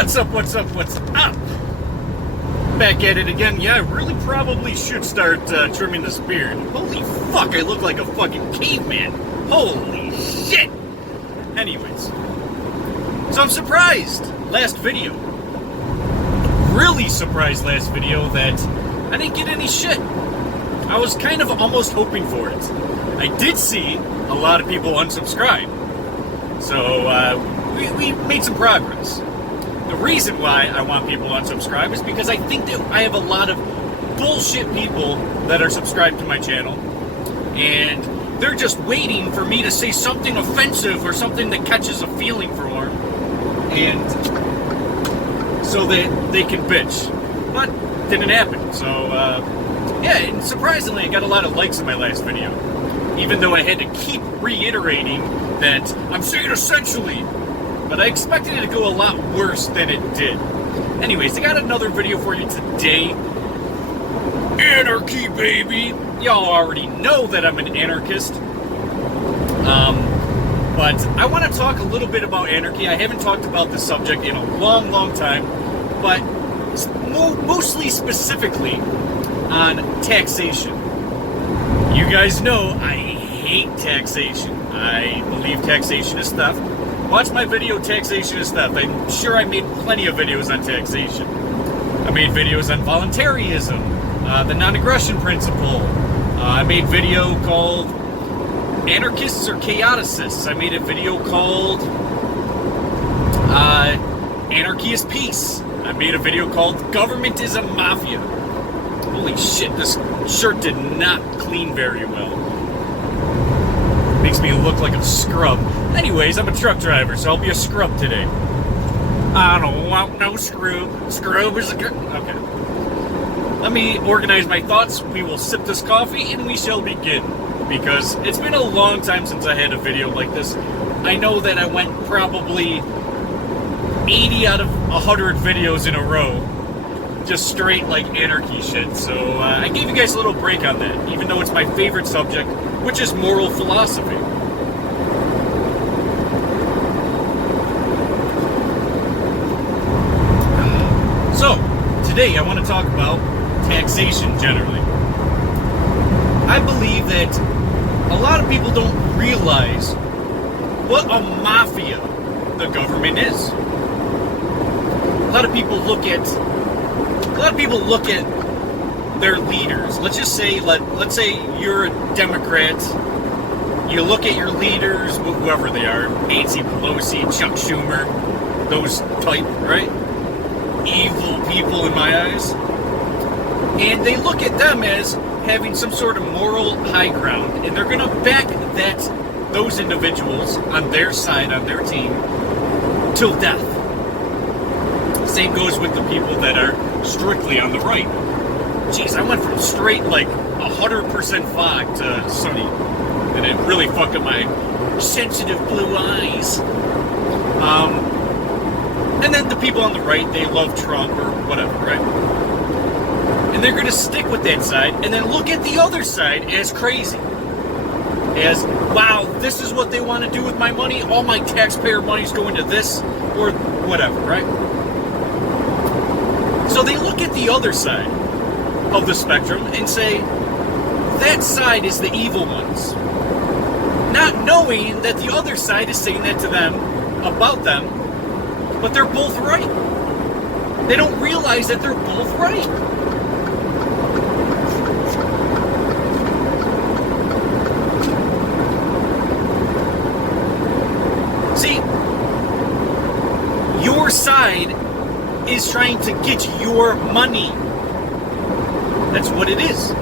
What's up? Back at it again. Yeah, I really probably should start trimming this beard. Holy fuck, I look like a fucking caveman. Holy shit! Anyways, so I'm surprised last video. Really surprised last video that I didn't get any shit. I was kind of almost hoping for it. I did see a lot of people unsubscribe. So we made some progress. The reason why I want people to unsubscribe is because I think that I have a lot of bullshit people that are subscribed to my channel, and they're just waiting for me to say something offensive or something that catches a feeling for them, and so that they can bitch. But didn't happen. So yeah, and surprisingly, I got a lot of likes in my last video, even though I had to keep reiterating that I'm saying essentially. But I expected it to go a lot worse than it did. Anyways, I got another video for you today. Anarchy, baby! Y'all already know that I'm an anarchist. But I want to talk a little bit about anarchy. I haven't talked about this subject in a long, long time. But mostly specifically on taxation. You guys know I hate taxation. I believe taxation is theft. Watch my video, Taxation is Theft. I'm sure I made plenty of videos on taxation. I made videos on voluntarism, the non-aggression principle. I made a video called Anarchists or Chaoticists. I made a video called Anarchy is Peace. I made a video called Government is a Mafia. Holy shit, this shirt did not clean very well. Makes me look like a scrub. Anyways, I'm a truck driver, so I'll be a scrub today. I don't want no scrub. Scrub is a good... Okay. Let me organize my thoughts. We will sip this coffee, and we shall begin. Because it's been a long time since I had a video like this. I know that I went probably 80 out of 100 videos in a row. Just straight, like, anarchy shit. So, I gave you guys a little break on that, even though it's my favorite subject, which is moral philosophy. So, today I want to talk about taxation generally. I believe that a lot of people don't realize what a mafia the government is. A lot of people look at their leaders. Let's just say, let's say you're a Democrat. You look at your leaders, whoever they are, Nancy Pelosi, Chuck Schumer, those type, right? Evil people in my eyes. And they look at them as having some sort of moral high ground, and they're going to back those individuals on their side, on their team, till death. Same goes with the people that are strictly on the right. Jeez, I went from straight, like, 100% fog to sunny. And it really fucked up my sensitive blue eyes. And then the people on the right, they love Trump or whatever, right? And they're going to stick with that side and then look at the other side as crazy. As, wow, this is what they want to do with my money? All my taxpayer money's going to this or whatever, right? So they look at the other side of the spectrum and say, that side is the evil ones. Not knowing that the other side is saying that to them, about them, but they're both right. They don't realize that they're both right. See, your side is trying to get your money. That's what it is.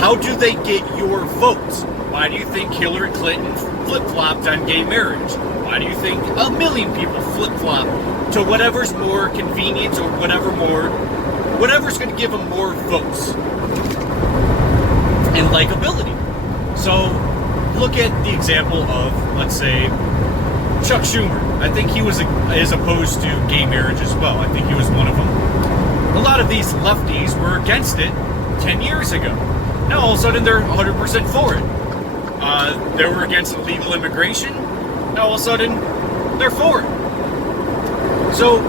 How do they get your votes? Why do you think Hillary Clinton flip-flopped on gay marriage? Why do you think a million people flip-flop to whatever's more convenient or whatever's going to give them more votes and likability? So look at the example of, let's say, Chuck Schumer. I think he was as opposed to gay marriage as well. I think he was one of them. A lot of these lefties were against it 10 years ago. Now all of a sudden they're 100% for it. They were against illegal immigration. Now all of a sudden they're for it. So,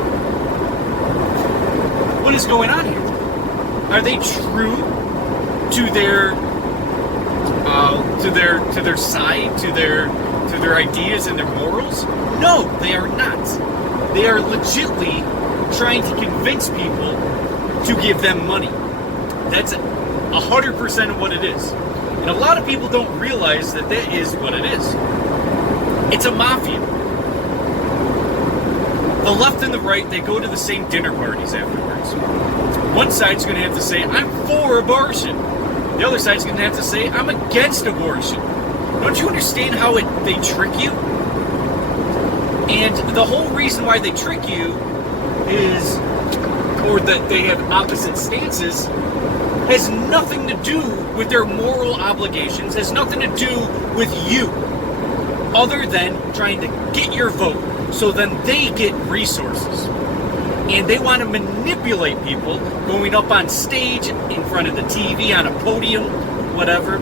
what is going on here? Are they true to their side, to their ideas and their morals? No, they are not. They are legitimately trying to convince people to give them money. That's 100% of what it is. And a lot of people don't realize that that is what it is. It's a mafia. The left and the right, they go to the same dinner parties afterwards. One side's going to have to say, I'm for abortion. The other side's going to have to say, I'm against abortion. Don't you understand how they trick you? And the whole reason why they trick you is, or that they have opposite stances, has nothing to do with their moral obligations, has nothing to do with you, other than trying to get your vote, so then they get resources. And they want to manipulate people going up on stage, in front of the TV, on a podium, whatever,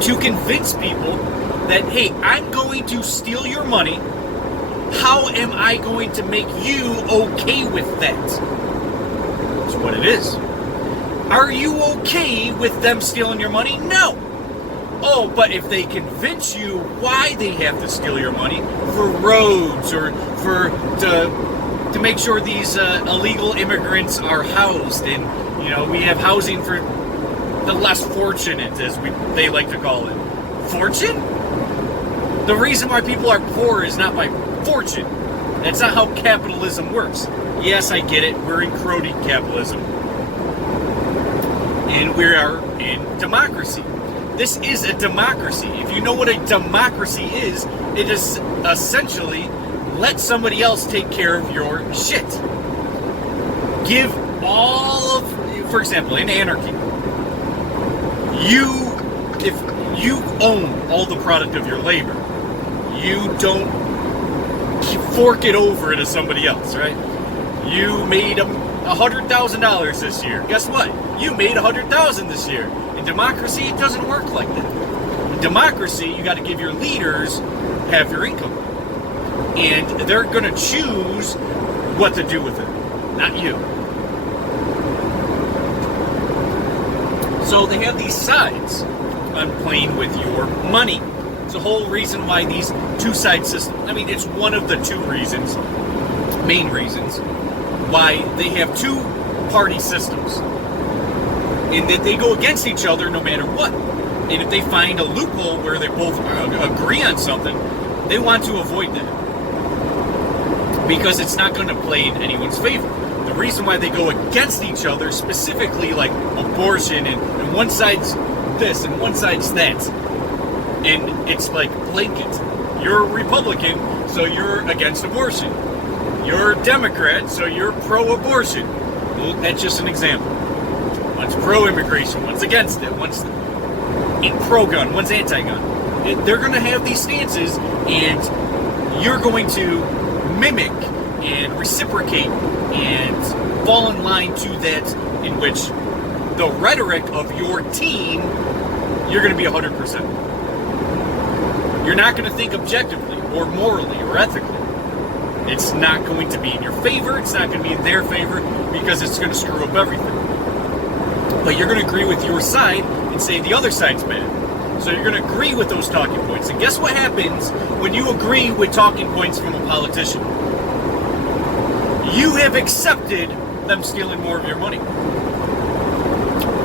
to convince people that, hey, I'm going to steal your money. How am I going to make you okay with that? That's what it is. Are you okay with them stealing your money? No. Oh, but if they convince you why they have to steal your money, for roads or to make sure these illegal immigrants are housed, and we have housing for the less fortunate, as they like to call it. Fortune? The reason why people are poor is not by fortune. That's not how capitalism works. Yes, I get it. We're in crony capitalism. And we are in democracy. This is a democracy. If you know what a democracy is, it is essentially let somebody else take care of your shit. Give all of, for example, in anarchy, if you own all the product of your labor, you don't fork it over into somebody else, right? You made $100,000 this year. Guess what? You made $100,000 this year. In democracy, it doesn't work like that. In democracy, you got to give your leaders half your income. And they're going to choose what to do with it, not you. So they have these sides on playing with your money. It's the whole reason why these two-side systems, it's one of the main reasons, why they have two-party systems. And that they go against each other no matter what. And if they find a loophole where they both agree on something, they want to avoid that. Because it's not going to play in anyone's favor. The reason why they go against each other, specifically like abortion, and one side's this and one side's that. And it's like blanket. You're a Republican, so you're against abortion. You're a Democrat, so you're pro-abortion. Well, that's just an example. One's pro-immigration, one's against it, one's pro-gun, one's anti-gun. They're going to have these stances, and you're going to mimic and reciprocate and fall in line to that, in which the rhetoric of your team, you're going to be 100%. You're not going to think objectively or morally or ethically. It's not going to be in your favor. It's not going to be in their favor, because it's going to screw up everything. But you're going to agree with your side and say the other side's bad. So you're going to agree with those talking points. And guess what happens when you agree with talking points from a politician? You have accepted them stealing more of your money.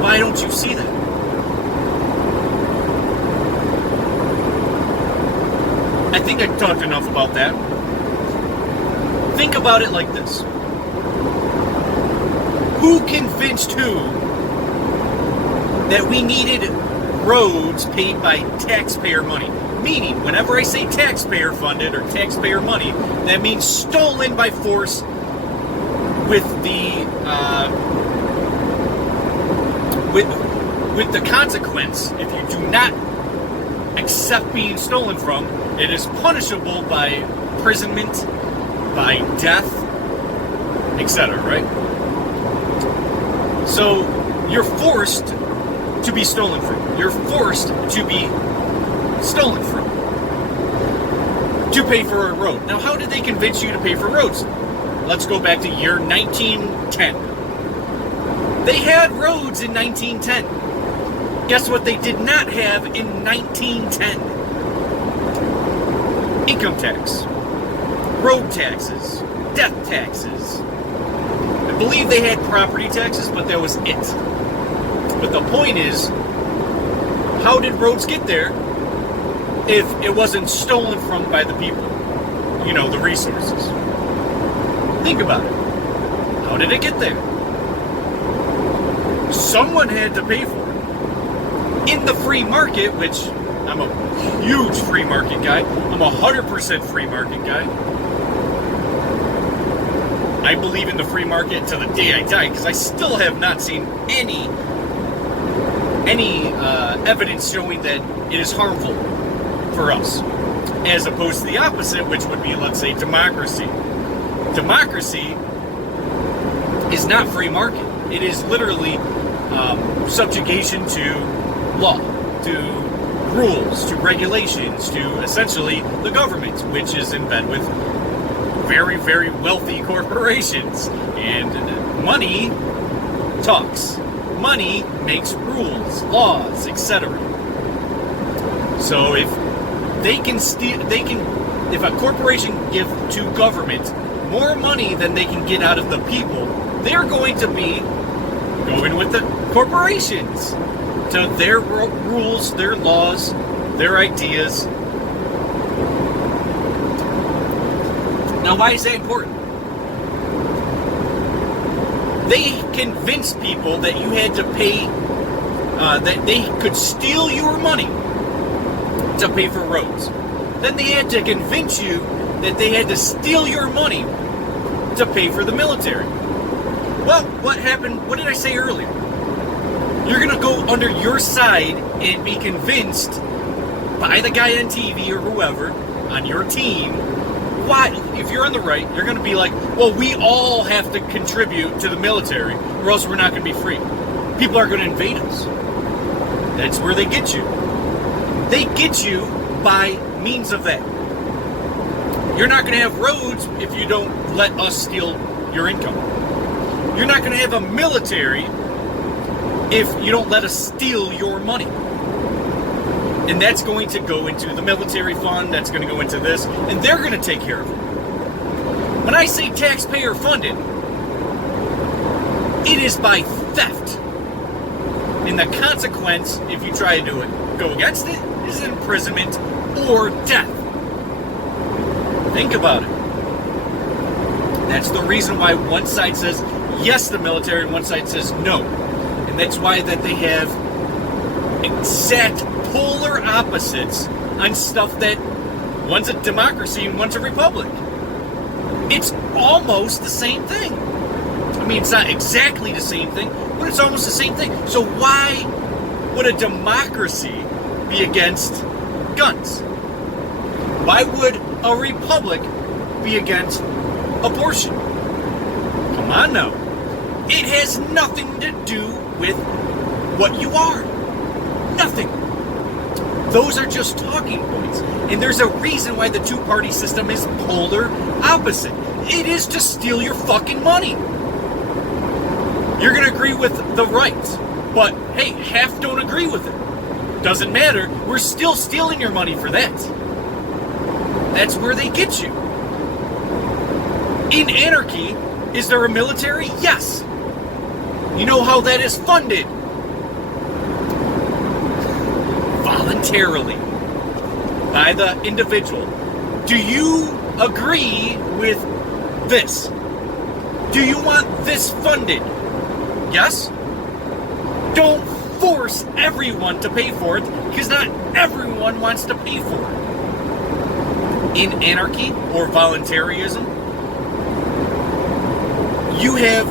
Why don't you see that? I think I talked enough about that. Think about it like this. Who convinced who that we needed roads paid by taxpayer money? Meaning, whenever I say taxpayer funded or taxpayer money, that means stolen by force with the consequence, if you do not accept being stolen from, it is punishable by imprisonment, by death, etc., right? So, you're forced to be stolen from. You're forced to be stolen from. to pay for a road. Now, how did they convince you to pay for roads? Let's go back to year 1910. They had roads in 1910. Guess what they did not have in 1910? Income tax, road taxes, death taxes. I believe they had property taxes, but that was it. But the point is, how did roads get there if it wasn't stolen from by the people? You know, the resources. Think about it. How did it get there? Someone had to pay for it. In the free market, which I'm a huge free market guy. I'm 100% free market guy. I believe in the free market to the day I die, because I still have not seen any evidence showing that it is harmful for us, as opposed to the opposite, which would be, let's say, democracy. Democracy is not free market. It is literally subjugation to law, to rules, to regulations, to essentially the government, which is in bed with very, very wealthy corporations. And money talks. Money makes rules, laws, etc. So if they can steal, if a corporation give to government more money than they can get out of the people, they're going to be going with the corporations to their rules, their laws, their ideas. Now, why is that important? They convinced people that you had to pay, that they could steal your money to pay for roads. Then they had to convince you that they had to steal your money to pay for the military. Well, what happened? What did I say earlier? You're going to go under your side and be convinced by the guy on TV or whoever on your team. Why? If you're on the right, you're going to be like, well, we all have to contribute to the military or else we're not going to be free. People are going to invade us. That's where they get you. They get you by means of that. You're not going to have roads if you don't let us steal your income. You're not going to have a military if you don't let us steal your money. And that's going to go into the military fund, that's going to go into this, and they're going to take care of it. When I say taxpayer funded, it is by theft. And the consequence, if you try to do it, go against it, is imprisonment or death. Think about it. That's the reason why one side says yes to the military and one side says no. And that's why that they have exact polar opposites on stuff that one's a democracy and one's a republic. It's almost the same thing. I mean, it's not exactly the same thing, but it's almost the same thing. So why would a democracy be against guns? Why would a republic be against abortion? Come on now. It has nothing to do with what you are. Nothing. Those are just talking points. And there's a reason why the two-party system is polar opposite. It is to steal your fucking money. You're going to agree with the right, but hey, half don't agree with it. Doesn't matter. We're still stealing your money for that. That's where they get you. In anarchy, is there a military? Yes. You know how that is funded? Voluntarily. By the individual. Do you agree with this? Do you want this funded? Yes? Don't force everyone to pay for it, because not everyone wants to pay for it. In anarchy or voluntarism, you have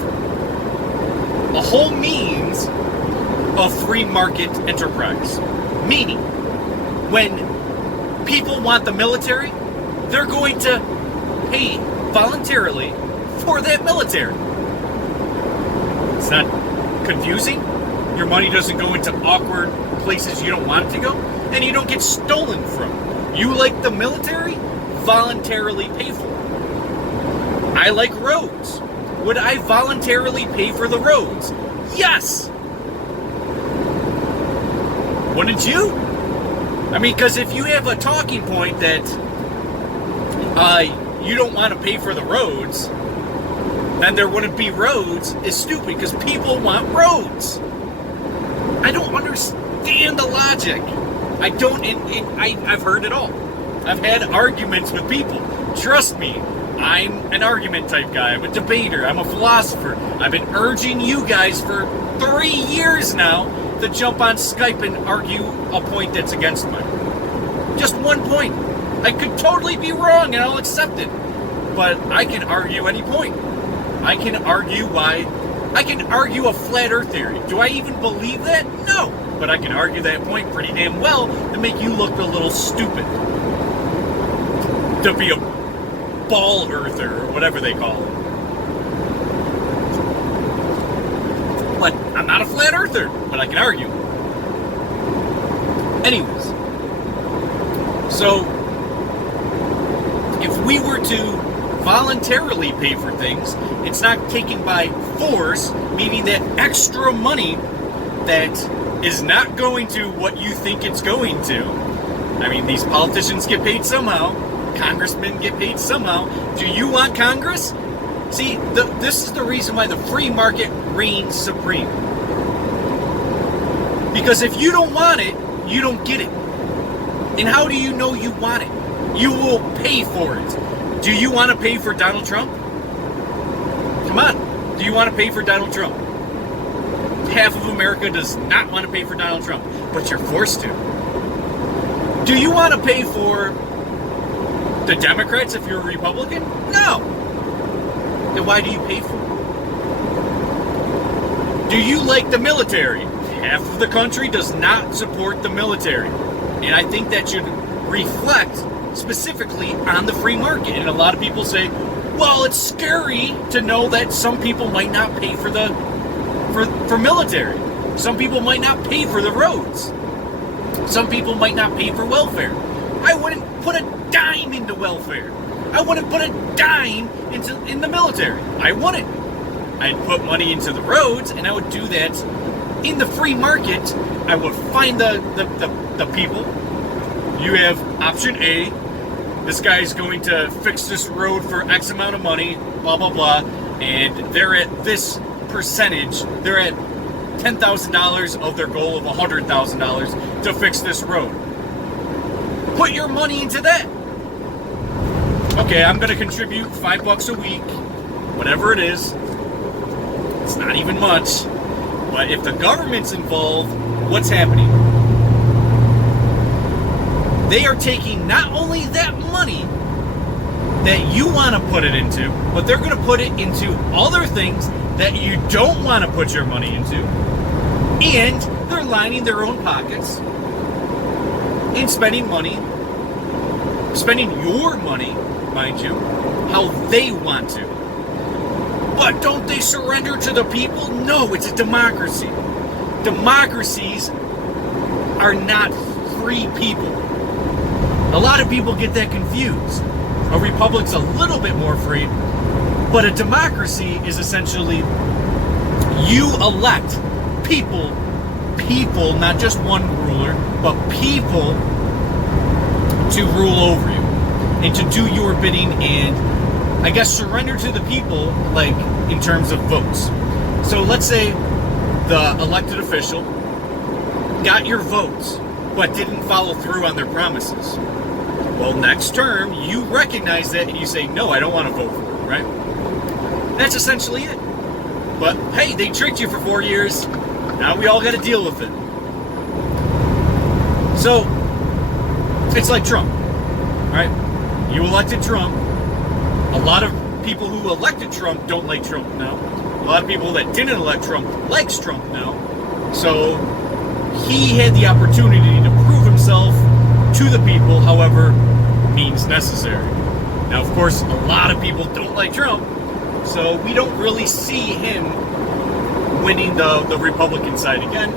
a whole means of free market enterprise. Meaning, when people want the military, they're going to pay voluntarily for that military. It's not confusing. Your money doesn't go into awkward places you don't want it to go, and you don't get stolen from. You like the military? voluntarily pay for? I like roads. Would I voluntarily pay for the roads? Yes! Wouldn't you? I mean, because if you have a talking point that you don't want to pay for the roads, then there wouldn't be roads, is stupid, because people want roads. I don't understand the logic. I don't, I've heard it all. I've had arguments with people. Trust me, I'm an argument type guy. I'm a debater. I'm a philosopher. I've been urging you guys for 3 years now to jump on Skype and argue a point that's against mine. Just one point. I could totally be wrong and I'll accept it. But I can argue any point. I can argue a flat earth theory. Do I even believe that? No. But I can argue that point pretty damn well to make you look a little stupid. To be a ball earther or whatever they call it. But I'm not a flat earther, but I can argue. Anyways, so if we were to voluntarily pay for things, it's not taken by force, meaning that extra money that is not going to what you think it's going to. I mean, these politicians get paid somehow. Congressmen get paid somehow. Do you want Congress? See, this is the reason why the free market reigns supreme. Because if you don't want it, you don't get it. And how do you know you want it? You will pay for it. Do you want to pay for Donald Trump? Come on. Do you want to pay for Donald Trump? Half of America does not want to pay for Donald Trump, but you're forced to. Do you want to pay for the Democrats if you're a Republican? No. Then why do you pay for it? Do you like the military? Half of the country does not support the military. And I think that should reflect specifically on the free market. And a lot of people say, well, it's scary to know that some people might not pay for for military. Some people might not pay for the roads. Some people might not pay for welfare. I wouldn't put a dime into welfare. I wouldn't put a dime in the military. I wouldn't. I'd put money into the roads, and I would do that in the free market. I would find the people. You have option A. This guy's going to fix this road for X amount of money, blah, blah, blah, and they're at this percentage. They're at $10,000 of their goal of $100,000 to fix this road. Put your money into that. Okay, I'm going to contribute $5 a week, whatever it is. It's not even much. But if the government's involved, what's happening? They are taking not only that money that you want to put it into, but they're going to put it into other things that you don't want to put your money into. And they're lining their own pockets and spending your money, mind you, how they want to. But don't they surrender to the people? No, it's a democracy. Democracies are not free people. A lot of people get that confused. A republic's a little bit more free, but a democracy is essentially you elect people, not just one ruler, but people to rule over you and to do your bidding and, I guess, surrender to the people, like, in terms of votes. So let's say the elected official got your votes, but didn't follow through on their promises. Well, next term, you recognize that and you say, no, I don't want to vote for it, right? That's essentially it. But, hey, they tricked you for 4 years. Now we all got to deal with it. So, it's like Trump, right? You elected Trump. A lot of people who elected Trump don't like Trump now. A lot of people that didn't elect Trump likes Trump now. So, he had the opportunity to prove himself to the people, however means necessary. Now, of course, a lot of people don't like Trump, so we don't really see him winning the Republican side again.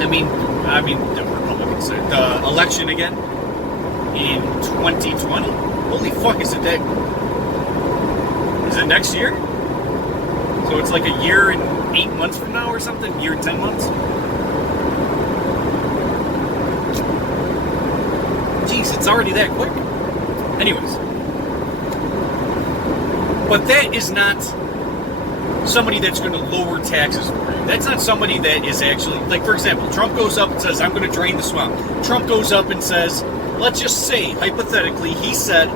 I mean the Republican side, the election again. in 2020. Holy fuck, is it that? Is it next year? So it's like a year and 8 months from now or something? A year and 10 months? Jeez, it's already that quick. Anyways. But that is not somebody that's going to lower taxes for you. That's not somebody that is actually, like, for example, Trump goes up and says, I'm going to drain the swamp. Trump goes up and says, let's just say, hypothetically, he said,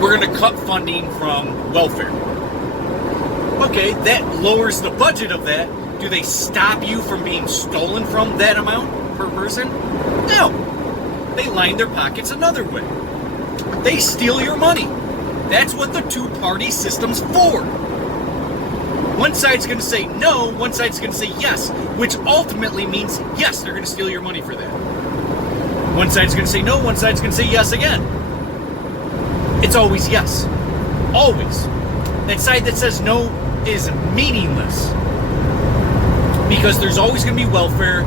we're going to cut funding from welfare. Okay, that lowers the budget of that. Do they stop you from being stolen from that amount per person? No. They line their pockets another way. They steal your money. That's what the two-party system's for. One side's going to say no, one side's going to say yes, which ultimately means yes, they're going to steal your money for that. One side's going to say no, one side's going to say yes again. It's always yes. Always. That side that says no is meaningless. Because there's always going to be welfare,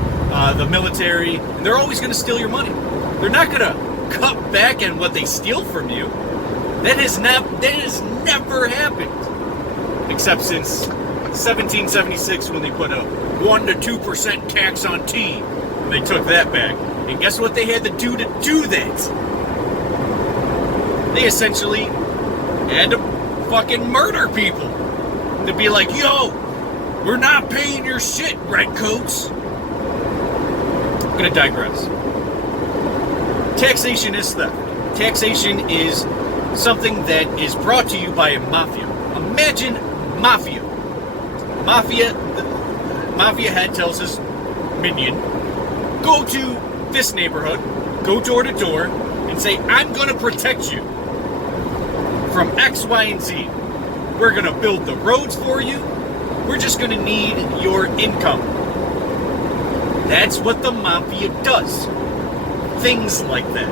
the military, and they're always going to steal your money. They're not going to cut back on what they steal from you. That has never happened. Except since 1776 when they put a 1 to 2% tax on tea. And they took that back. And guess what they had to do that? They essentially had to fucking murder people. To be like, yo, we're not paying your shit, redcoats. I'm gonna digress. Taxation is theft. Taxation is something that is brought to you by a mafia. Imagine mafia. The mafia head tells his minion, go to this neighborhood, go door to door, and say, I'm going to protect you from X, Y, and Z. We're going to build the roads for you. We're just going to need your income. That's what the mafia does. Things like that.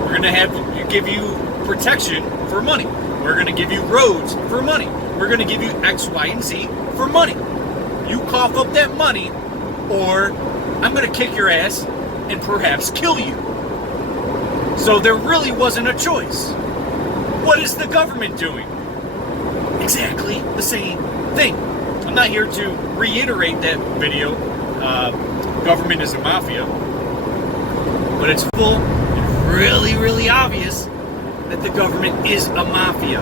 We're going to give you protection for money. We're going to give you roads for money. We're going to give you X, Y, and Z for money. You cough up that money, or I'm going to kick your ass and perhaps kill you. So there really wasn't a choice. What is the government doing? Exactly the same thing. I'm not here to reiterate that video. Government is a mafia. But it's full and really, really obvious that the government is a mafia.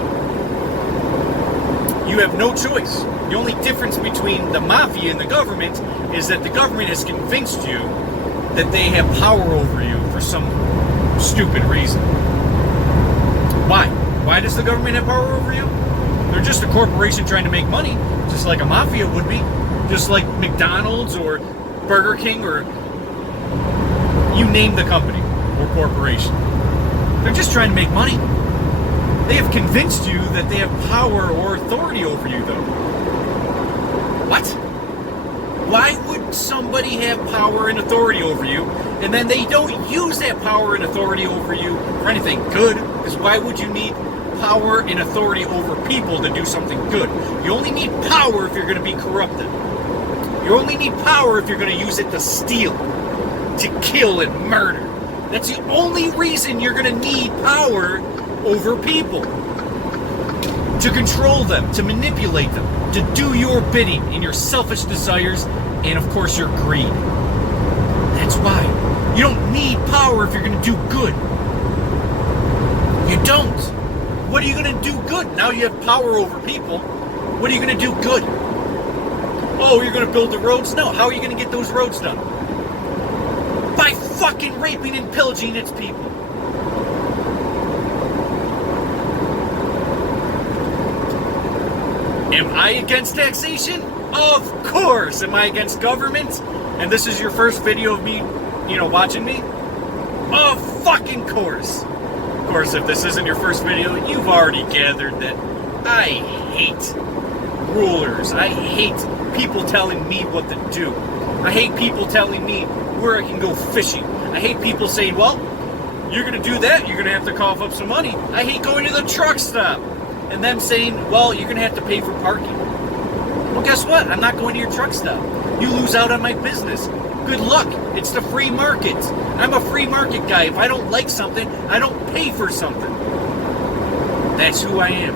You have no choice. The only difference between the mafia and the government is that the government has convinced you that they have power over you for some stupid reason. Why? Why does the government have power over you? They're just a corporation trying to make money, just like a mafia would be, just like McDonald's or Burger King or you name the company or corporation. They're just trying to make money. They have convinced you that they have power or authority over you, though. What? Why would somebody have power and authority over you, and then they don't use that power and authority over you for anything good? Because why would you need power and authority over people to do something good? You only need power if you're going to be corrupted. You only need power if you're going to use it to steal, to kill and murder. That's the only reason you're going to need power over people. To control them, to manipulate them, to do your bidding and your selfish desires, and of course your greed. That's why. You don't need power if you're going to do good. You don't. What are you going to do good? Now you have power over people. What are you going to do good? Oh, you're going to build the roads? No. How are you going to get those roads done? By fucking raping and pillaging its people. Am I against taxation? Of course. Am I against government? And this is your first video of me, watching me? Of fucking course. Of course, if this isn't your first video, you've already gathered that I hate rulers. I hate people telling me what to do. I hate people telling me where I can go fishing. I hate people saying, well, you're going to do that, you're going to have to cough up some money. I hate going to the truck stop and them saying, well, you're going to have to pay for parking. Well, guess what? I'm not going to your truck stop. You lose out on my business. Good luck. It's the free market. I'm a free market guy. If I don't like something, I don't pay for something. That's who I am.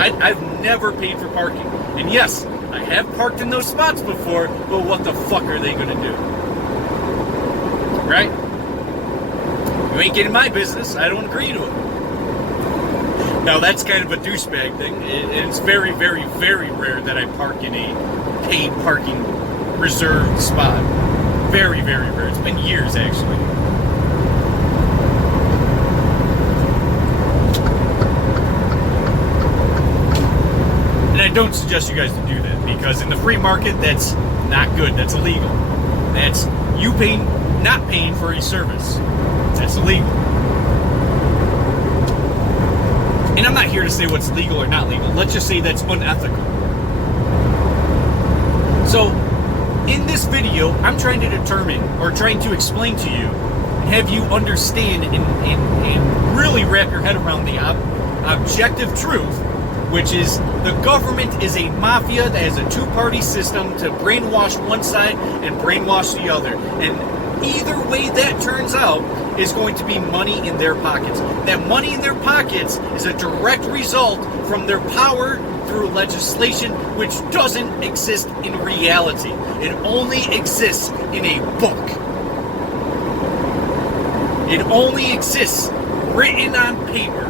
I've never paid for parking. And yes, I have parked in those spots before, but what the fuck are they going to do? Right? You ain't getting my business. I don't agree to it. Now, that's kind of a douchebag thing. It's very, very, very rare that I park in a paid parking reserved spot. Very, very rare. It's been years, actually. And I don't suggest you guys to do that, because in the free market, that's not good. That's illegal. That's you not paying for a service. That's illegal. And I'm not here to say what's legal or not legal. Let's just say that's unethical. So, in this video, I'm trying to determine, or trying to explain to you, and have you understand and really wrap your head around the objective truth, which is the government is a mafia that has a two-party system to brainwash one side and brainwash the other. And either way that turns out is going to be money in their pockets. That money in their pockets is a direct result from their power through legislation, which doesn't exist in reality. It only exists in a book. It only exists written on paper.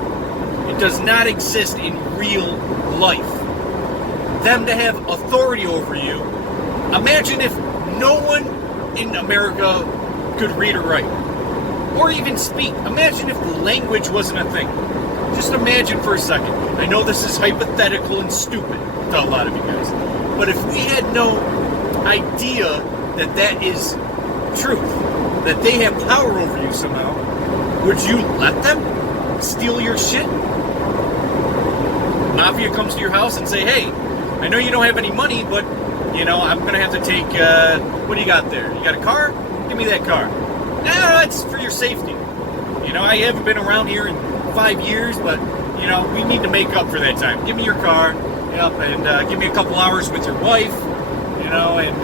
It does not exist in real life. Them to have authority over you. Imagine if no one in America could read or write, or even speak. Imagine if language wasn't a thing. Just imagine for a second. I know this is hypothetical and stupid to a lot of you guys, but if we had no idea that that is truth, that they have power over you somehow, would you let them steal your shit? Mafia comes to your house and say, hey, I know you don't have any money, but, you know, I'm going to have to take, what do you got there? You got a car? Give me that car. No, it's for your safety. You know, I haven't been around here in 5 years, but, you know, we need to make up for that time. Give me your car, and give me a couple hours with your wife, you know, and,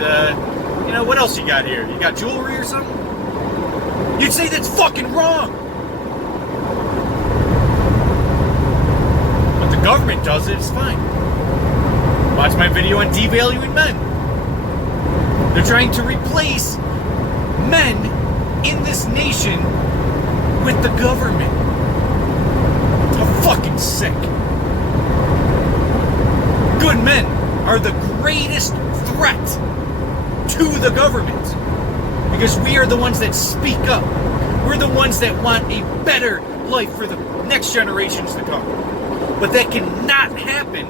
you know, what else you got here? You got jewelry or something? You'd say that's fucking wrong. But the government does it, it's fine. Watch my video on devaluing men. They're trying to replace men in this nation with the government. I'm fucking sick. Good men are the greatest threat to the government, because we are the ones that speak up. We're the ones that want a better life for the next generations to come. But that cannot happen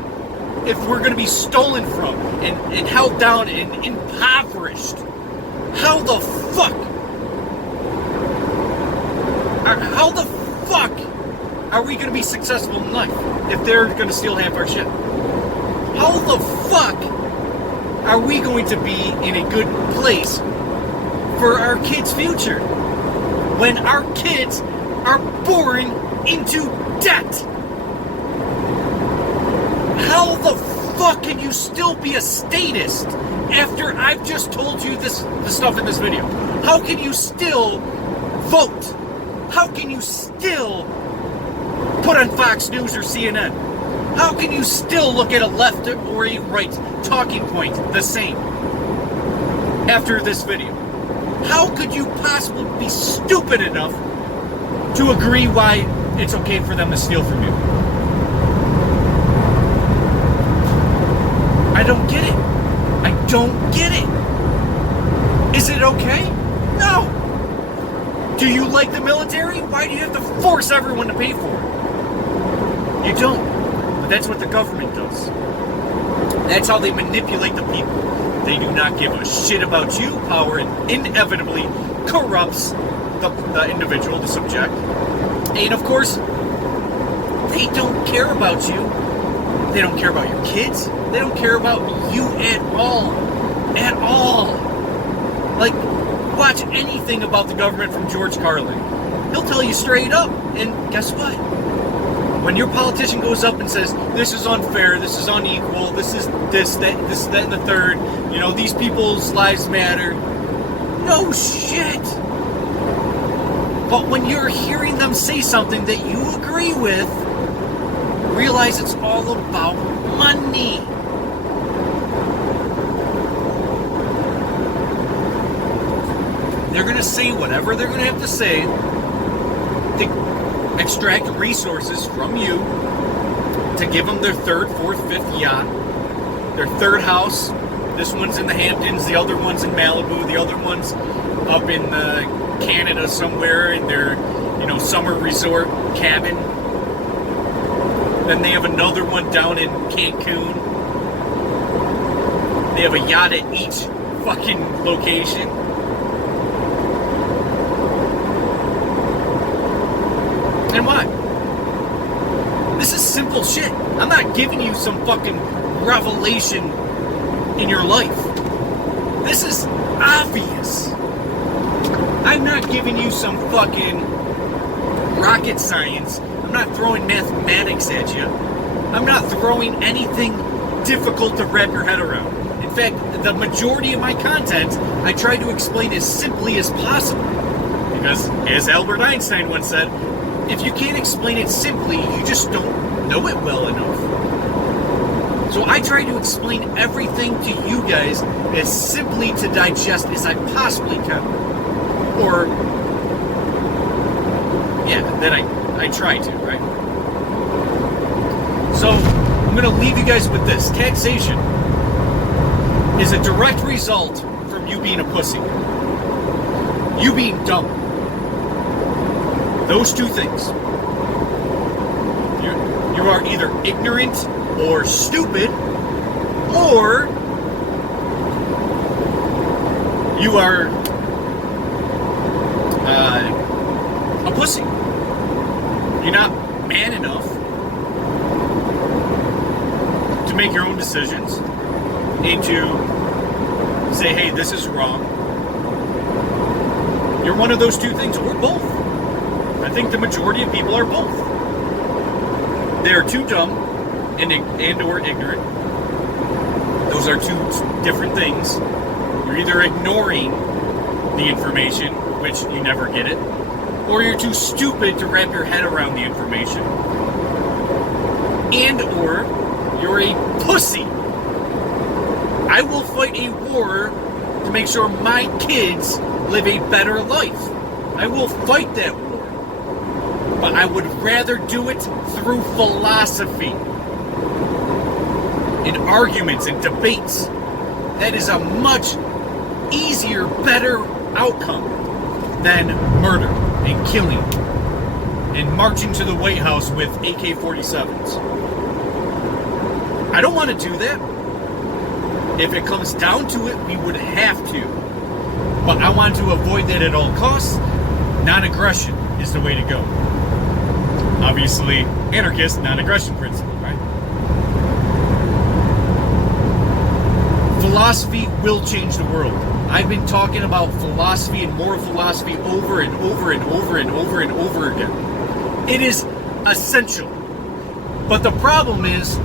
if we're going to be stolen from and held down and impoverished. How the fuck are we going to be successful in life if they're going to steal half our shit? How the fuck are we going to be in a good place for our kids' future when our kids are born into debt? How the fuck can you still be a statist after I've just told you the stuff in this video? How can you still vote? How can you still put on Fox News or CNN? How can you still look at a left or a right talking point the same after this video? How could you possibly be stupid enough to agree why it's okay for them to steal from you? I don't get it. I don't get it. Is it okay? No. Do you like the military? Why do you have to force everyone to pay for it? You don't. But that's what the government does. That's how they manipulate the people. They do not give a shit about you. Power inevitably corrupts the individual, the subject. And of course, they don't care about you. They don't care about your kids. They don't care about you at all. At all. Like, watch anything about the government from George Carlin. He'll tell you straight up. And guess what? When your politician goes up and says, this is unfair, this is unequal, this is this, that, and the third, you know, these people's lives matter, No shit! But when you're hearing them say something that you agree with, realize it's all about money. They're going to say whatever they're going to have to say to extract resources from you to give them their third, fourth, fifth yacht, their third house. This one's in the Hamptons, the other one's in Malibu, the other one's up in Canada somewhere in their, summer resort cabin. Then they have another one down in Cancun. They have a yacht at each fucking location. And why? This is simple shit. I'm not giving you some fucking revelation in your life. This is obvious. I'm not giving you some fucking rocket science. I'm not throwing mathematics at you. I'm not throwing anything difficult to wrap your head around. In fact, the majority of my content, I try to explain as simply as possible. Because, as Albert Einstein once said, if you can't explain it simply, you just don't know it well enough. So I try to explain everything to you guys as simply to digest as I possibly can. Or, that I try to, right? So, I'm going to leave you guys with this. Taxation is a direct result from you being a pussy. You being dumb. Those two things. You are either ignorant or stupid, or you are a pussy. You're not man enough to make your own decisions and to say, hey, this is wrong. You're one of those two things, or both. I think the majority of people are both. They are too dumb and or ignorant. Those are two different things. You're either ignoring the information, which you never get it, or you're too stupid to wrap your head around the information, and or you're a pussy. I will fight a war to make sure my kids live a better life. I will fight that war. But I would rather do it through philosophy, in arguments and debates. That is a much easier, better outcome than murder and killing and marching to the White House with AK-47s. I don't want to do that. If it comes down to it, we would have to. But I want to avoid that at all costs. Non-aggression is the way to go. Obviously, anarchist, non-aggression principle, right? Philosophy will change the world. I've been talking about philosophy and moral philosophy over and over and over and over and over again. It is essential. But the problem is,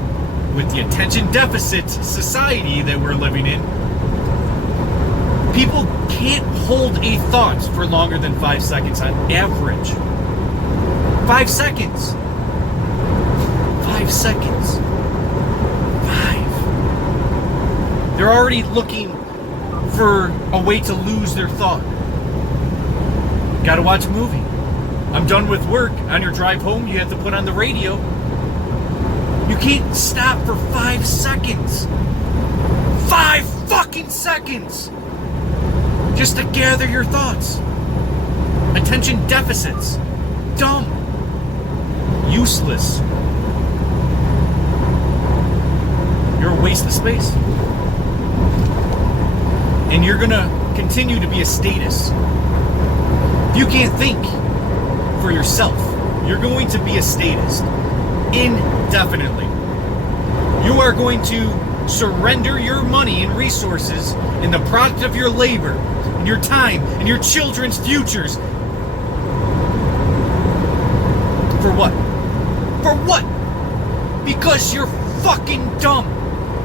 with the attention deficit society that we're living in, people can't hold a thought for longer than 5 seconds on average. 5 seconds. 5 seconds. 5. They're already looking for a way to lose their thought. Gotta watch a movie. I'm done with work. On your drive home, you have to put on the radio. You can't stop for 5 seconds. 5 fucking seconds! Just to gather your thoughts. Attention deficits. Dumb. Useless. You're a waste of space. And you're gonna continue to be a statist. If you can't think for yourself, you're going to be a statist indefinitely. You are going to surrender your money and resources and the product of your labor and your time and your children's futures. For what? For what? Because you're fucking dumb.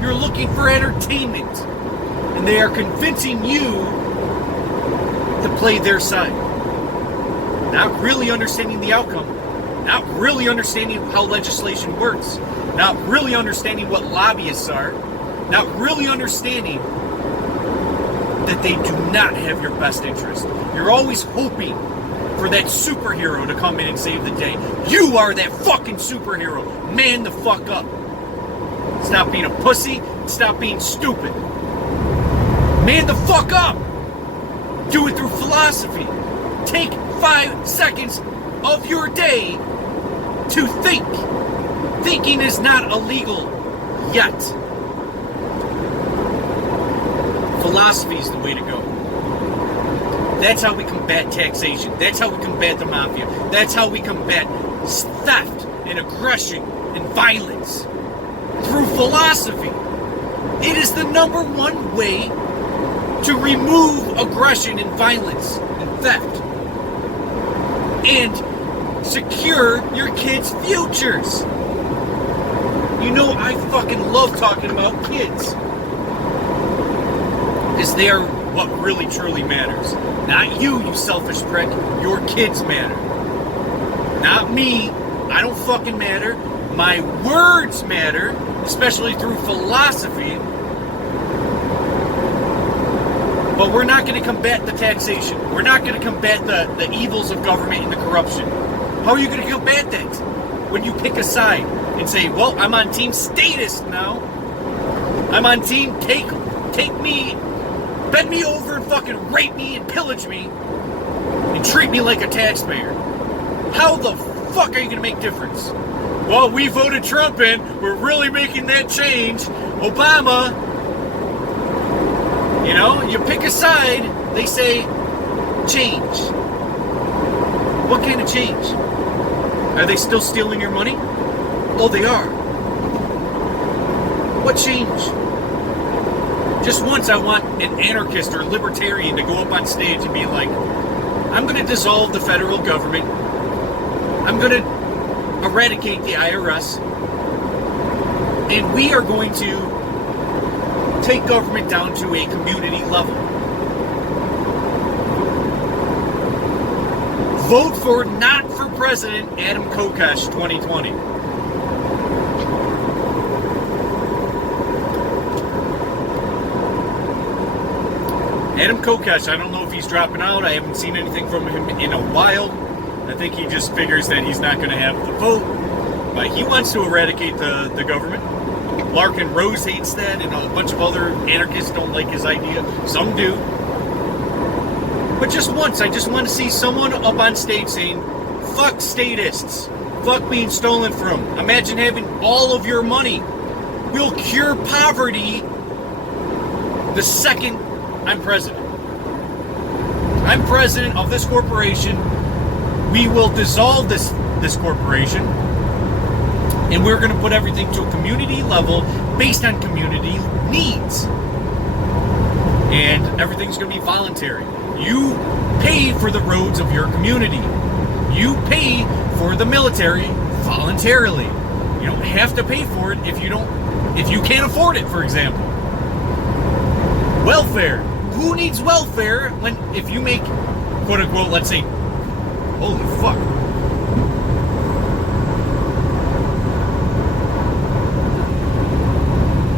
You're looking for entertainment. And they are convincing you play their side. Not really understanding the outcome. Not really understanding how legislation works. Not really understanding what lobbyists are. Not really understanding that they do not have your best interest. You're always hoping for that superhero to come in and save the day. You are that fucking superhero. Man the fuck up. Stop being a pussy. Stop being stupid. Man the fuck up. Do it through philosophy. Take 5 seconds of your day to think. Thinking is not illegal yet. Philosophy is the way to go. That's how we combat taxation. That's how we combat the mafia. That's how we combat theft and aggression and violence. Through philosophy. It is the number one way to remove aggression and violence and theft. And secure your kids' futures. You know, I fucking love talking about kids. Because they are what really truly matters. Not you, you selfish prick. Your kids matter. Not me. I don't fucking matter. My words matter, especially through philosophy. But we're not going to combat the taxation. We're not going to combat the evils of government and the corruption. How are you going to combat that? When you pick a side and say, well, I'm on team statist now. I'm on team take me, bend me over and fucking rape me and pillage me and treat me like a taxpayer. How the fuck are you going to make difference? Well, we voted Trump in. We're really making that change. Obama, you know, you pick a side, they say change. What kind of change? Are they still stealing your money? Oh, they are. What change? Just once I want an anarchist or libertarian to go up on stage and be like, I'm going to dissolve the federal government. I'm going to eradicate the IRS. And we are going to take government down to a community level. Vote for not for president Adam Kokesh 2020. Adam Kokesh, I don't know if he's dropping out. I haven't seen anything from him in a while. I think he just figures that he's not going to have the vote. But he wants to eradicate the government. Larkin Rose hates that, and a bunch of other anarchists don't like his idea. Some do. But just once, I just want to see someone up on stage saying, fuck statists. Fuck being stolen from. Imagine having all of your money. We'll cure poverty the second I'm president. I'm president of this corporation. We will dissolve this corporation, and we're going to put everything to a community level based on community needs. And everything's going to be voluntary. You pay for the roads of your community. You pay for the military voluntarily. You don't have to pay for it if you can't afford it, for example. Welfare. Who needs welfare if you make, quote unquote, let's say, holy fuck.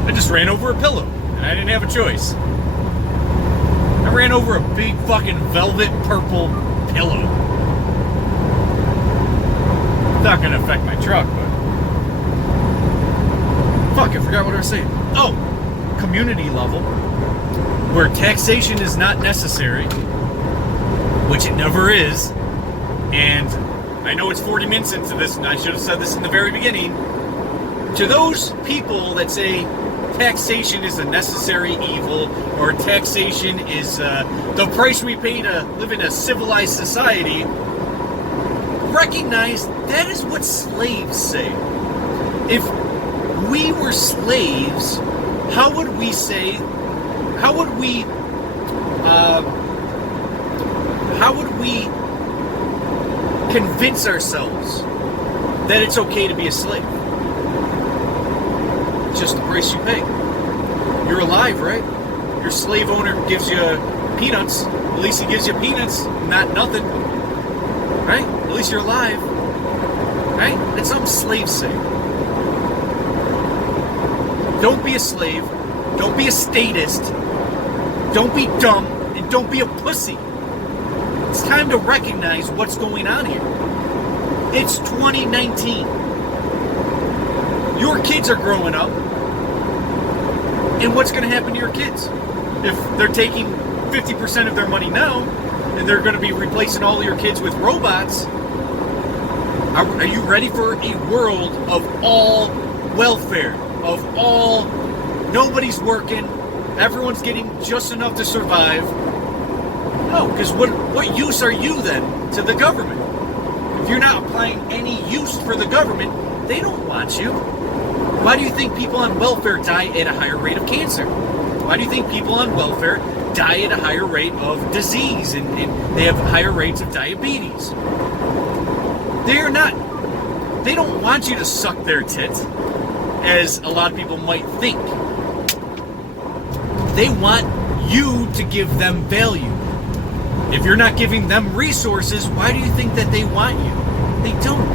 I just ran over a pillow, and I didn't have a choice. I ran over a big fucking velvet purple pillow. It's not gonna affect my truck, but... Fuck, I forgot what I was saying. Oh! Community level, where taxation is not necessary, which it never is, and I know it's 40 minutes into this, and I should have said this in the very beginning. To those people that say taxation is a necessary evil, or taxation is the price we pay to live in a civilized society, recognize that is what slaves say. If we were slaves, how would we convince ourselves that it's okay to be a slave? It's just the price you pay. You're alive, right? Your slave owner gives you peanuts. At least he gives you peanuts, not nothing. Right? At least you're alive. Right? That's something slaves say. Don't be a slave. Don't be a statist. Don't be dumb. And don't be a pussy. It's time to recognize what's going on here. It's 2019. Your kids are growing up. And what's going to happen to your kids? If they're taking 50% of their money now, and they're going to be replacing all of your kids with robots, are you ready for a world of all welfare? Of all, nobody's working, everyone's getting just enough to survive? No, because what use are you then to the government? If you're not applying any use for the government, they don't want you. Why do you think people on welfare die at a higher rate of cancer? Why do you think people on welfare die at a higher rate of disease and they have higher rates of diabetes? They don't want you to suck their tits, as a lot of people might think. They want you to give them value. If you're not giving them resources, why do you think that they want you? They don't.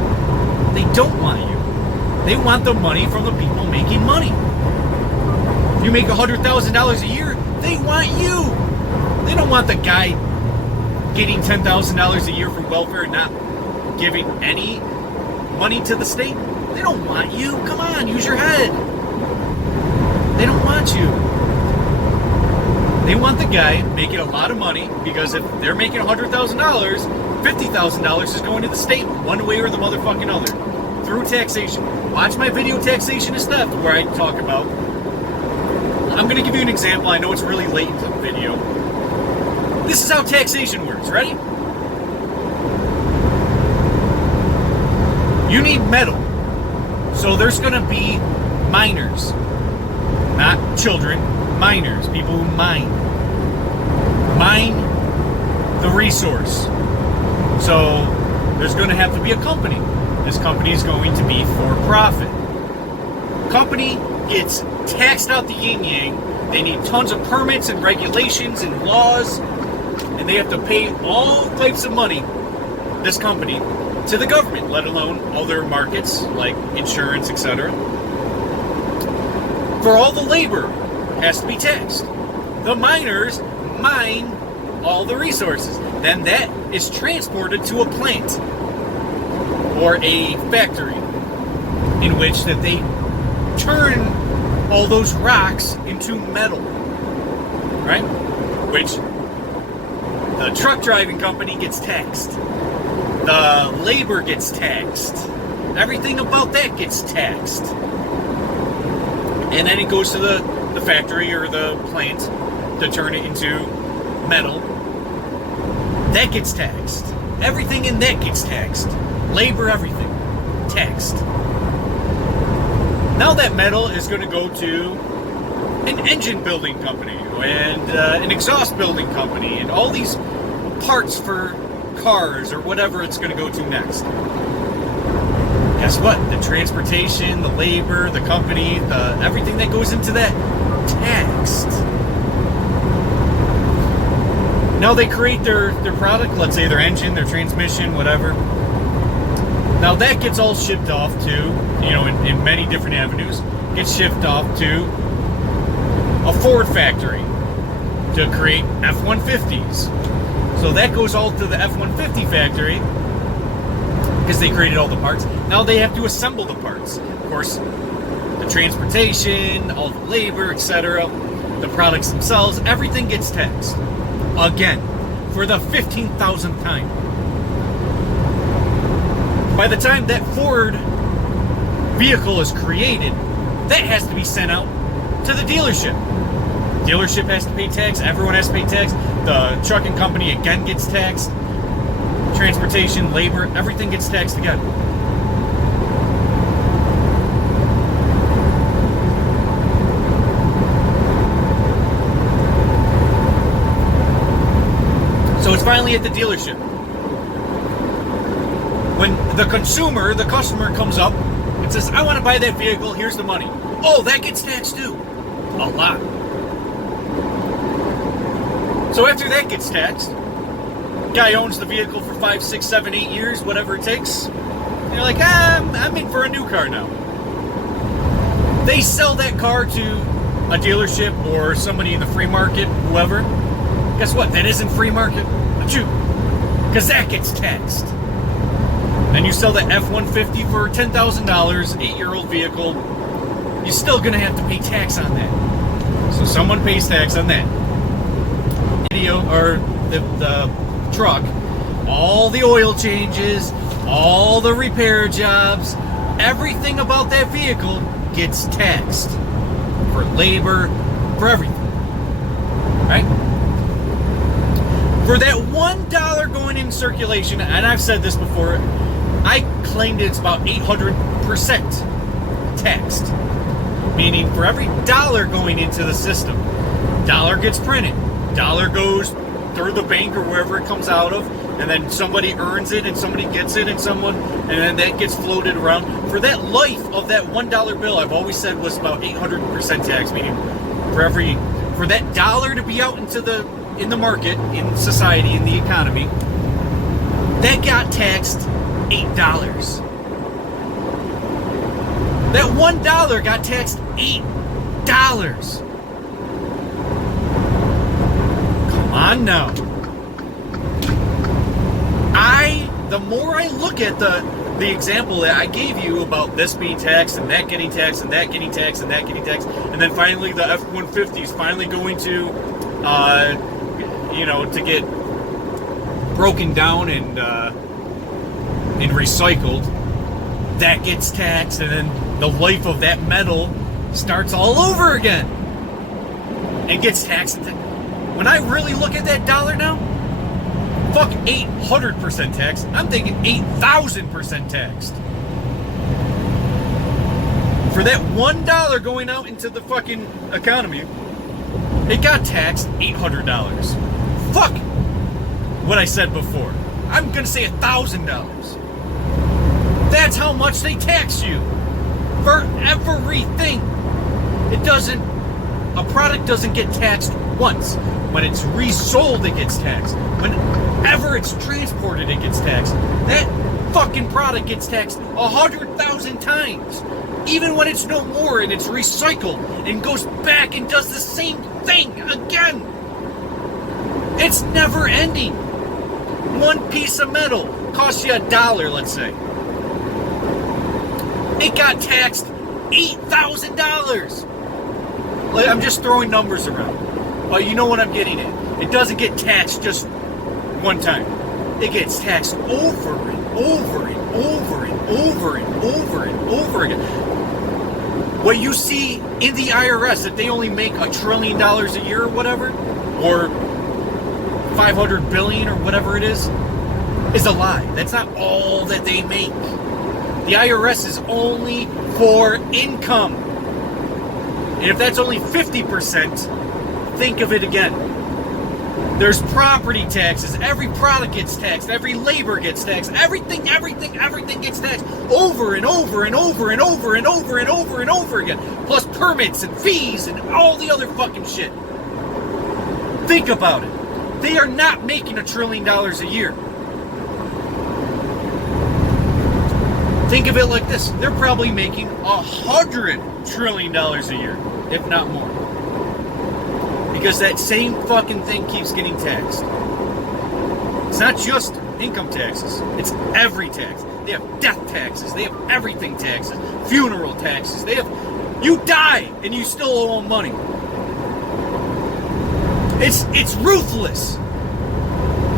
They don't want you. They want the money from the people making money. If you make $100,000 a year, they want you. They don't want the guy getting $10,000 a year from welfare and not giving any money to the state. They don't want you. Come on, use your head. They don't want you. They want the guy making a lot of money, because if they're making $100,000, $50,000 is going to the state one way or the motherfucking other through taxation. Watch my video, Taxation is Theft, where I talk about. I'm going to give you an example. I know it's really late into the video. This is how taxation works. Ready? You need metal. So there's going to be miners. Not children. Miners. People who mine. Mine the resource. So there's going to have to be a company. This company is going to be for profit. Company gets taxed out the yin-yang. They need tons of permits and regulations and laws. And they have to pay all types of money, this company, to the government, let alone other markets like insurance, etc. For all the labor has to be taxed. The miners mine all the resources. Then that is transported to a plant or a factory in which that they turn all those rocks into metal, right? Which the truck driving company gets taxed. The labor gets taxed. Everything about that gets taxed. And then it goes to the factory or the plant to turn it into metal. That gets taxed. Everything in that gets taxed. Labor, everything. Taxed. Now that metal is going to go to an engine building company and an exhaust building company and all these parts for cars or whatever it's going to go to next. Guess what? The transportation, the labor, the company, everything that goes into that, taxed. Now they create their product, let's say their engine, their transmission, whatever. Now that gets all shipped off to, in many different avenues, gets shipped off to a Ford factory to create F-150s. So that goes all to the F-150 factory because they created all the parts. Now they have to assemble the parts. Of course, the transportation, all the labor, etc., the products themselves, everything gets taxed. Again, for the 15,000th time. By the time that Ford vehicle is created, that has to be sent out to the dealership. Dealership has to pay tax, everyone has to pay tax, the trucking company again gets taxed, transportation, labor, everything gets taxed again. So it's finally at the dealership. When the consumer, the customer comes up and says, I want to buy that vehicle, here's the money. Oh, that gets taxed too. A lot. So after that gets taxed, guy owns the vehicle for 5, 6, 7, 8 years, whatever it takes. And you're like, I'm in for a new car now. They sell that car to a dealership or somebody in the free market, whoever. Guess what? That isn't free market. Achoo. Because that gets taxed. Then you sell the F-150 for $10,000, 8-year-old vehicle. You're still going to have to pay tax on that. So someone pays tax on that. Video or the truck, all the oil changes, all the repair jobs, everything about that vehicle gets taxed. For labor, for everything. Right? For that $1 going in circulation, and I've said this before, I claimed it's about 800% taxed. Meaning for every dollar going into the system, dollar gets printed, dollar goes through the bank or wherever it comes out of, and then somebody earns it and somebody gets it and then that gets floated around. For that life of that $1 bill, I've always said was about 800% tax, meaning for that dollar to be out in the market, in society, in the economy, that got taxed $8. That $1 got taxed $8. Come on now. The more I look at the example that I gave you about this being taxed and that getting taxed and that getting taxed and that getting taxed, and then finally the F-150 is finally going to, to get broken down and recycled, that gets taxed, and then the life of that metal starts all over again and gets taxed. When I really look at that dollar now, fuck 800% tax, I'm thinking 8,000% taxed. For that $1 going out into the fucking economy, it got taxed $800. Fuck what I said before. I'm gonna say $1,000. That's how much they tax you for everything. A product doesn't get taxed once. When it's resold, it gets taxed. Whenever it's transported, it gets taxed. That fucking product gets taxed 100,000 times. Even when it's no more and it's recycled and goes back and does the same thing again. It's never ending. One piece of metal costs you $1, let's say. It got taxed $8,000. I'm just throwing numbers around. But you know what I'm getting at. It doesn't get taxed just one time. It gets taxed over and over and over and over and over and over again. What you see in the IRS, that they only make $1 trillion a year or whatever, or 500 billion or whatever it is a lie. That's not all that they make. The IRS is only for income. And if that's only 50%, think of it again. There's property taxes. Every product gets taxed. Every labor gets taxed. Everything gets taxed over and over and over and over and over and over and over again. Plus permits and fees and all the other fucking shit. Think about it. They are not making $1 trillion a year. Think of it like this. They're probably making $100 trillion a year, if not more. Because that same fucking thing keeps getting taxed. It's not just income taxes. It's every tax. They have death taxes. They have everything taxes. Funeral taxes. You die and you still owe them money. It's ruthless.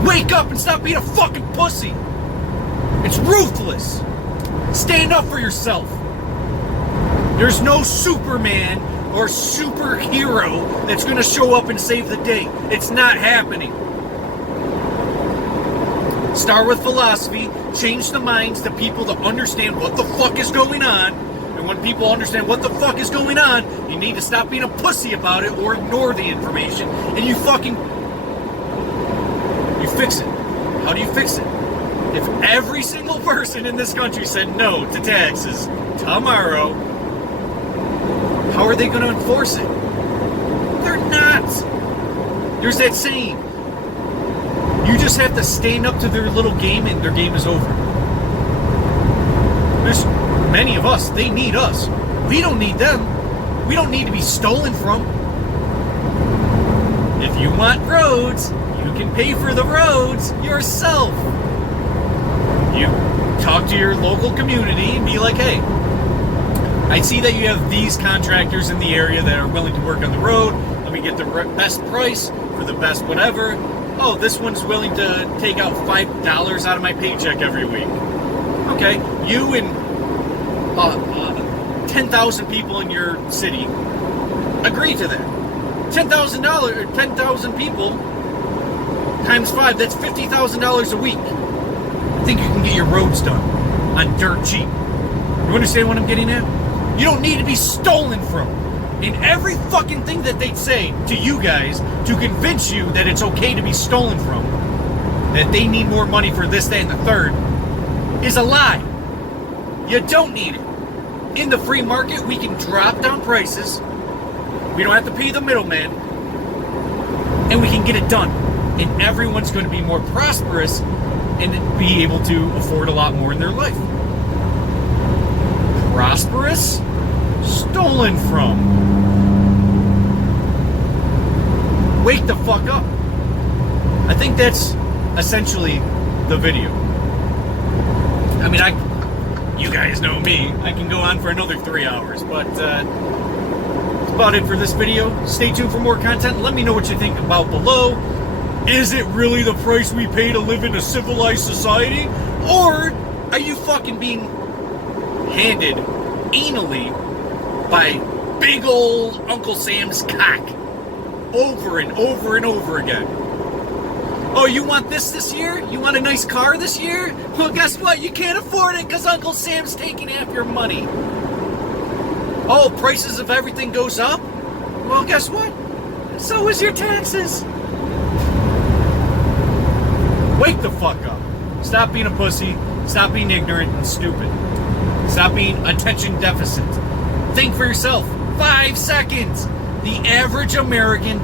Wake up and stop being a fucking pussy. It's ruthless. Stand up for yourself. There's no Superman or superhero that's going to show up and save the day. It's not happening. Start with philosophy. Change the minds to people that understand what the fuck is going on. And when people understand what the fuck is going on, you need to stop being a pussy about it or ignore the information. And you fix it. How do you fix it? If every single person in this country said no to taxes tomorrow, how are they going to enforce it? They're not. There's that saying. You just have to stand up to their little game and their game is over. There's many of us. They need us. We don't need them. We don't need to be stolen from. If you want roads, you can pay for the roads yourself. You talk to your local community and be like, hey, I see that you have these contractors in the area that are willing to work on the road. Let me get the best price for the best whatever. Oh, this one's willing to take out $5 out of my paycheck every week. Okay, you and 10,000 people in your city agree to that. $10,000, 10,000 people times 5, that's $50,000 a week. I think you can get your roads done on dirt cheap. You understand what I'm getting at? You don't need to be stolen from. And every fucking thing that they say to you guys to convince you that it's okay to be stolen from, that they need more money for this, that, and the third, is a lie. You don't need it. In the free market, we can drop down prices. We don't have to pay the middleman. And we can get it done. And everyone's going to be more prosperous and be able to afford a lot more in their life. Prosperous? Stolen from. Wake the fuck up. I think that's essentially the video. I mean, you guys know me. I can go on for another 3 hours, but that's about it for this video. Stay tuned for more content. Let me know what you think about below. Is it really the price we pay to live in a civilized society? Or are you fucking being handed anally by big old Uncle Sam's cock over and over and over again? Oh, you want this year? You want a nice car this year? Well, guess what? You can't afford it because Uncle Sam's taking half your money. Oh, prices of everything goes up? Well, guess what? So is your taxes. Wake the fuck up. Stop being a pussy. Stop being ignorant and stupid. Stop being attention deficit. Think for yourself. 5 seconds. The average American,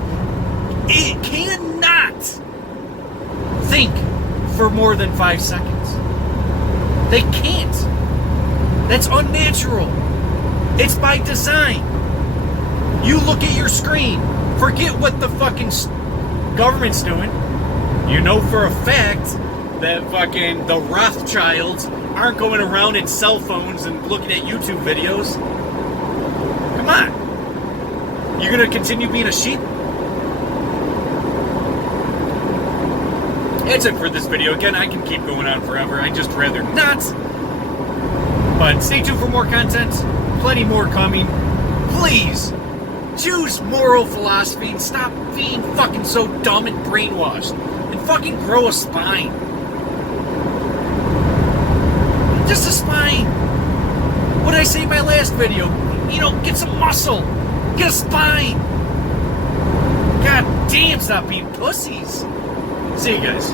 it cannot think for more than 5 seconds. They can't. That's unnatural. It's by design. You look at your screen. Forget what the fucking government's doing. You know for a fact that fucking the Rothschilds aren't going around in cell phones and looking at YouTube videos. Come on. You're going to continue being a sheep? That's it for this video. Again, I can keep going on forever. I'd just rather not. But stay tuned for more content. Plenty more coming. Please, choose moral philosophy and stop being fucking so dumb and brainwashed. And fucking grow a spine. Just a spine. What did I say in my last video? You know, get some muscle. Get a spine. God damn, stop being pussies. See you guys.